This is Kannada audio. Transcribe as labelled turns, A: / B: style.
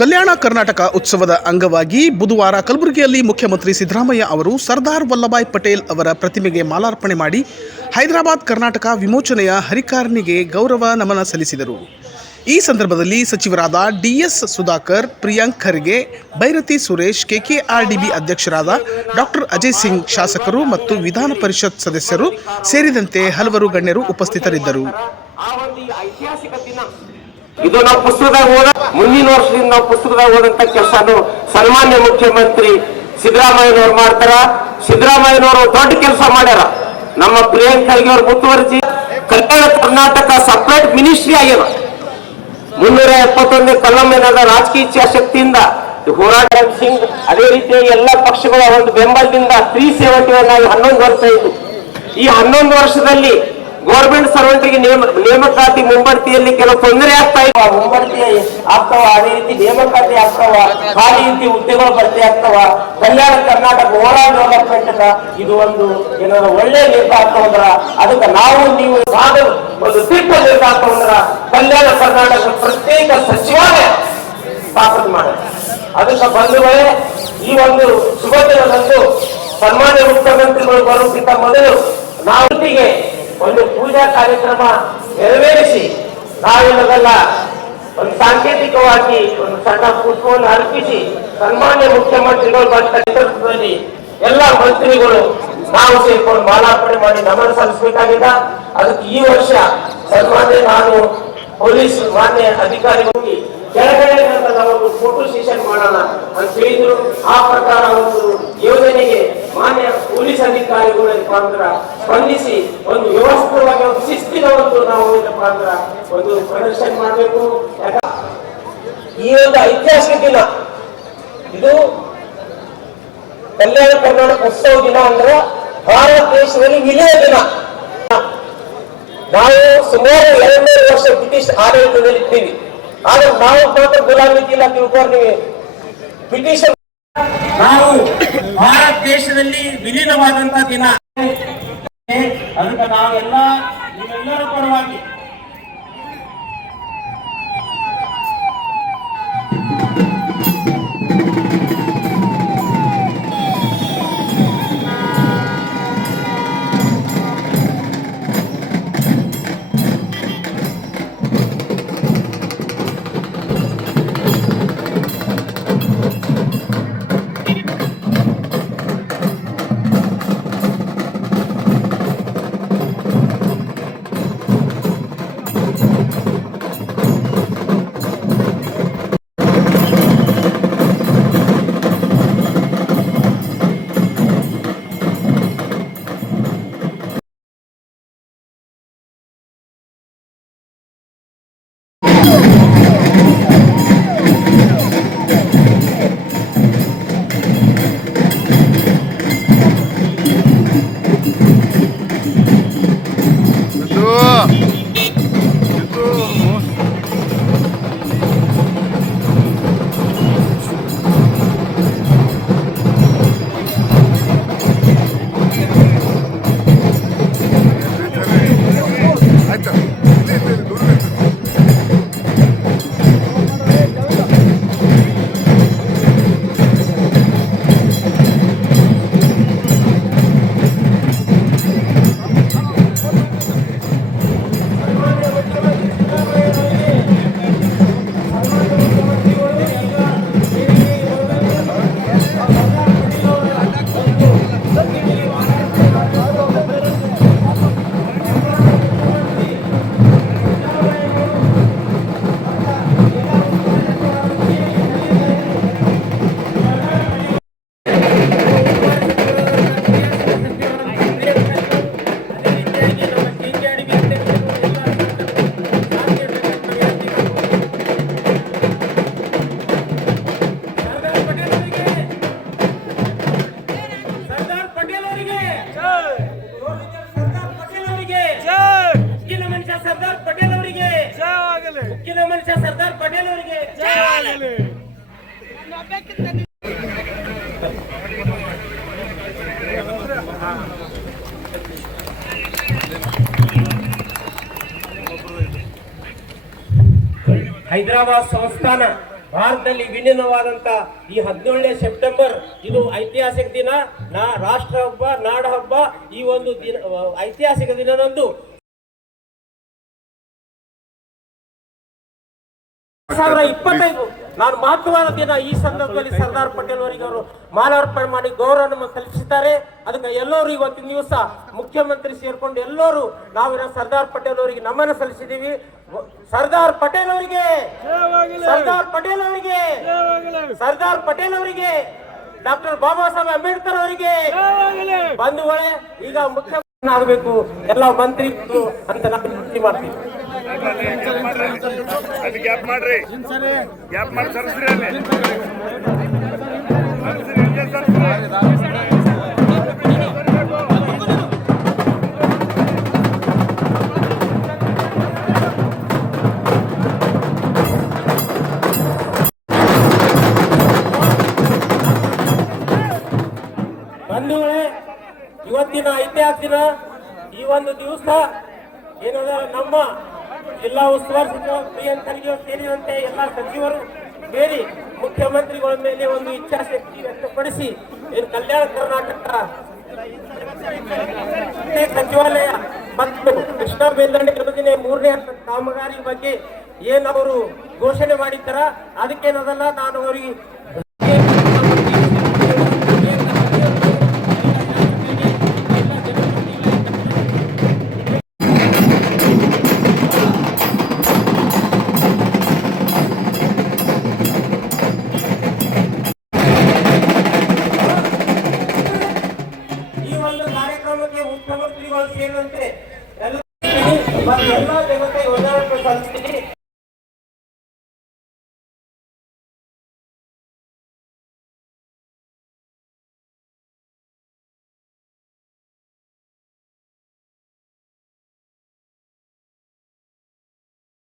A: ಕಲ್ಯಾಣ ಕರ್ನಾಟಕ ಉತ್ಸವದ ಅಂಗವಾಗಿ ಬುಧವಾರ ಕಲಬುರಗಿಯಲ್ಲಿ ಮುಖ್ಯಮಂತ್ರಿ ಸಿದ್ದರಾಮಯ್ಯ ಅವರು ಸರ್ದಾರ್ ವಲ್ಲಭಾಯ್ ಪಟೇಲ್ ಅವರ ಪ್ರತಿಮೆಗೆ ಮಾಲಾರ್ಪಣೆ ಮಾಡಿ ಹೈದರಾಬಾದ್ ಕರ್ನಾಟಕ ವಿಮೋಚನೆಯ ಹರಿಕಾರನಿಗೆ ಗೌರವ ನಮನ ಸಲ್ಲಿಸಿದರು. ಈ ಸಂದರ್ಭದಲ್ಲಿ ಸಚಿವರಾದ ಡಿಎಸ್ ಸುಧಾಕರ್, ಪ್ರಿಯಾಂಕ್ ಖರ್ಗೆ, ಭೈರತಿ ಸುರೇಶ್ ಕೆಕೆಆರ್ಡಿಬಿ ಅಧ್ಯಕ್ಷರಾದ ಡಾಕ್ಟರ್ ಅಜಯ್ ಸಿಂಗ್ ಶಾಸಕರು ಮತ್ತು ವಿಧಾನ ಪರಿಷತ್ ಸದಸ್ಯರು ಸೇರಿದಂತೆ ಹಲವರು ಗಣ್ಯರು ಉಪಸ್ಥಿತರಿದ್ದರು.
B: ಇದು ನಾವು ಪುಸ್ತಕದಾಗ ಓದ ಮುಂದಿನ ವರ್ಷದಿಂದ ನಾವು ಪುಸ್ತಕದಾಗ ಹೋದಂತ ಕೆಲಸನು ಸನ್ಮಾನ್ಯ ಮುಖ್ಯಮಂತ್ರಿ ಸಿದ್ದರಾಮಯ್ಯನವ್ರು ಮಾಡ್ತಾರ. ಸಿದ್ದರಾಮಯ್ಯನವರು ದೊಡ್ಡ ಕೆಲಸ ಮಾಡ್ಯಾರ. ನಮ್ಮ ಪ್ರಿಯಾಂಕ್ ಖರ್ಗೆ ಅವ್ರು ಮುತುವರ್ಜಿ ಕಲ್ಯಾಣ ಕರ್ನಾಟಕ ಸಪ್ರೇಟ್ ಮಿನಿಸ್ಟ್ರಿ ಆಗ್ಯದ. ಮುನ್ನೂರ ಎಪ್ಪತ್ತೊಂದು ಕಲಂ ರಾಜಕೀಯ ಇಚ್ಛಾಶಕ್ತಿಯಿಂದ ಹೋರಾಟ ಸಿಂಗ್ ಅದೇ ರೀತಿಯಾಗಿ ಎಲ್ಲ ಪಕ್ಷಗಳ ಒಂದು ಬೆಂಬಲದಿಂದ ತ್ರೀ ಸೆವೆಂಟಿ ಒನ್ ಹನ್ನೊಂದು ವರ್ಷ ಇತ್ತು ಈ ಹನ್ನೊಂದು ವರ್ಷದಲ್ಲಿ ಗೌರ್ಮೆಂಟ್ ಸರ್ವೆಂಟ್ಗೆ ನೇಮ ನೇಮಕಾತಿ ಮುಂಬಡ್ತಿಯಲ್ಲಿ ಕೆಲವು ತೊಂದರೆ ಆಗ್ತಾ ಇದೆ. ಮುಂಬಡ್ತಿ ಆಗ್ತಾವ, ಅದೇ ರೀತಿ ನೇಮಕಾತಿ ಆಗ್ತಾವ, ಖಾಲಿ ರೀತಿ ಹುದ್ದೆಗಳು ಭರ್ತಿ ಆಗ್ತಾವ. ಕಲ್ಯಾಣ ಕರ್ನಾಟಕ ಓವರ್ ಡೆವಲಪ್ಮೆಂಟ್ ಇದು ಒಂದು ಏನಾರ ಒಳ್ಳೆ ನಿರ್ಧಾರ ತಗೊಂಡ್ರ ಅದಕ್ಕೆ ನಾವು ನೀವು ಸಾಧು ಒಂದು ತೀರ್ಪು ನಿರ್ಧಾರ ತಗೊಂಡ್ರ ಕಲ್ಯಾಣ ಕರ್ನಾಟಕ ಪ್ರತ್ಯೇಕ ಸಚಿವಾಲಯ ಸ್ಥಾಪನೆ ಮಾಡ. ಅದಕ್ಕೆ ಬಂಧುಗಳೇ ಈ ಒಂದು ಶುಭ ದಿನದಂದು ಸನ್ಮಾನ್ಯ ಮುಖ್ಯಮಂತ್ರಿಗಳು ಬರುವುದಕ್ಕಿಂತ ಮೊದಲು ನಾವೊಟ್ಟಿಗೆ ಒಂದು ಪೂಜಾ ಕಾರ್ಯಕ್ರಮ ನೆರವೇರಿಸಿ ನಾವೆಲ್ಲದೆಲ್ಲ ಒಂದು ಸಾಂಕೇತಿಕವಾಗಿ ಒಂದು ಸಣ್ಣ ಪುಷ್ಪವನ್ನು ಅರ್ಪಿಸಿ ಸನ್ಮಾನ್ಯ ಮುಖ್ಯಮಂತ್ರಿಗಳು ನೇತೃತ್ವದಲ್ಲಿ ಎಲ್ಲ ಮಂತ್ರಿಗಳು ನಾವು ಸೇರ್ಕೊಂಡು ಮಾಲಾರ್ಪಣೆ ಮಾಡಿ ನಮನ ಸಲ್ಲಿಸಬೇಕಾಗಿದ್ದ. ಅದಕ್ಕೆ ಈ ವರ್ಷ ಸನ್ಮಾನ್ಯ ನಾನು ಪೊಲೀಸ್ ಮಾನ್ಯ ಅಧಿಕಾರಿ ಹೋಗಿ ಕೆಳಗಡೆ ಒಂದು ಫೋಟೋ ಸೆಷನ್ ಮಾಡೋಣ ಅಂತ ಹೇಳಿದ್ರು. ಆ ಪ್ರಕಾರ ಒಂದು ಯೋಜನೆಗೆ ಮಾನ್ಯ ಪೊಲೀಸ್ ಅಧಿಕಾರಿಗಳು ಏನಪ್ಪಾ ಅಂದ್ರ ಸ್ಪಂದಿಸಿ, ಒಂದು ವ್ಯವಸ್ಥಿತವಾಗಿ ಒಂದು ಶಿಸ್ತಿನ ಒಂದು ನಾವು ಏನಪ್ಪಾ ಅಂದ್ರ ಒಂದು ಪ್ರದರ್ಶನ ಮಾಡಬೇಕು. ಈ ಒಂದು ಐತಿಹಾಸಿಕ ದಿನ, ಇದು ಕಲ್ಯಾಣ ಕರ್ನಾಟಕ ಉತ್ಸವ ದಿನ ಅಂದ್ರೆ ಭಾರತ ದೇಶದಲ್ಲಿ ವಿಲಯ ದಿನ. ನಾವು ಸುಮಾರು ಎರಡ್ನೂರು ವರ್ಷ ಬ್ರಿಟಿಷ್ ಆಡಳಿತದಲ್ಲಿ ಇದ್ದೀವಿ ಆದ್ರೆ ನಾವು ಮಾತ್ರ ಗುಲಾಮಿ ಇಲ್ಲ ತಿಳ್ಕೊಂಡು ನೀವು ಬ್ರಿಟಿಷ್ ನಾವು ಭಾರತ ದೇಶದಲ್ಲಿ ವಿಲೀನವಾದಂತ ದಿನ. ಅದಕ್ಕೆ ನಾವೆಲ್ಲ ನಿಮ್ಮೆಲ್ಲರ ಪರವಾಗಿ
C: ಹೈದರಾಬಾದ್ ಸಂಸ್ಥಾನ
B: ಭಾರತದಲ್ಲಿ ವಿಲೀನವಾದಂತ ಈ ಹದಿನೇಳನೇ ಸೆಪ್ಟೆಂಬರ್, ಇದು ಐತಿಹಾಸಿಕ ದಿನ. ನಾ ರಾಷ್ಟ್ರ ಹಬ್ಬ, ನಾಡ ಹಬ್ಬ, ಈ ಒಂದು ದಿನ, ಐತಿಹಾಸಿಕ ದಿನದಂದು ಸಾವಿರ ಇಪ್ಪತ್ತೈದು. ನಾನು ಮಹತ್ವವಾದ ದಿನ ಈ ಸಂದರ್ಭದಲ್ಲಿ ಸರ್ದಾರ್ ಪಟೇಲ್ ಅವರಿಗೆ ಅವರು ಮಾಲಾರ್ಪಣೆ ಮಾಡಿ ಗೌರವ ಸಲ್ಲಿಸಿದ್ದಾರೆ. ಅದಕ್ಕೆ ಎಲ್ಲರೂ ಇವತ್ತಿನ ದಿವಸ ಮುಖ್ಯಮಂತ್ರಿ ಸೇರ್ಕೊಂಡು ಎಲ್ಲರೂ ನಾವಿನ ಸರ್ದಾರ್ ಪಟೇಲ್ ಅವರಿಗೆ ನಮನ ಸಲ್ಲಿಸಿದೀವಿ ಸರ್ದಾರ್ ಪಟೇಲ್ ಅವರಿಗೆ ಸರ್ದಾರ್ ಪಟೇಲ್ ಅವರಿಗೆ ಸರ್ದಾರ್ ಪಟೇಲ್ ಅವರಿಗೆ ಡಾಕ್ಟರ್ ಬಾಬಾ ಸಾಹೇಬ್ ಅಂಬೇಡ್ಕರ್ ಅವರಿಗೆ. ಬಂಧುಗಳೇ ಈಗ ಮುಖ್ಯಮಂತ್ರಿ ಆಗಬೇಕು ಎಲ್ಲ ಮಂತ್ರಿ ಅಂತ ನಾವು ವಿನಂತಿ
D: ಅದು ಗ್ಯಾಪ್ ಮಾಡ್ರಿ ಗ್ಯಾಪ್ ಮಾಡಿ ಸರ್ಸ್ರಿ ಅಲ್ಲಿ ಸರ್ಸ್ರಿ.
B: ಬಂಧುಗಳೇ, ಇವತ್ತಿನ ಐತಿಹಾಸಿಕ ದಿನ ಈ ಒಂದು ದಿವಸ ಏನದ ನಮ್ಮ ಜಿಲ್ಲಾ ಉಸ್ತುವಾರಿ ಸಚಿವ ಪ್ರಿಯಾಂಕ್ ಖರ್ಗೆ ಅವರು ಸೇರಿದಂತೆ ಎಲ್ಲ ಸಚಿವರು ಸೇರಿ ಮುಖ್ಯಮಂತ್ರಿಗಳ ಮೇಲೆ ಒಂದು ಇಚ್ಛಾಶಕ್ತಿ ವ್ಯಕ್ತಪಡಿಸಿ ಏನು ಕಲ್ಯಾಣ ಕರ್ನಾಟಕ ಸಚಿವಾಲಯ ಮತ್ತು ಕೃಷ್ಣ ಮೇಲ್ದಂಡೆ ಯೋಜನೆ ಮೂರನೇ ಹಂತದ ಕಾಮಗಾರಿ ಬಗ್ಗೆ ಏನವರು ಘೋಷಣೆ ಮಾಡಿದ್ದಾರ? ಅದಕ್ಕೇನದಲ್ಲ ನಾನು ಅವರಿಗೆ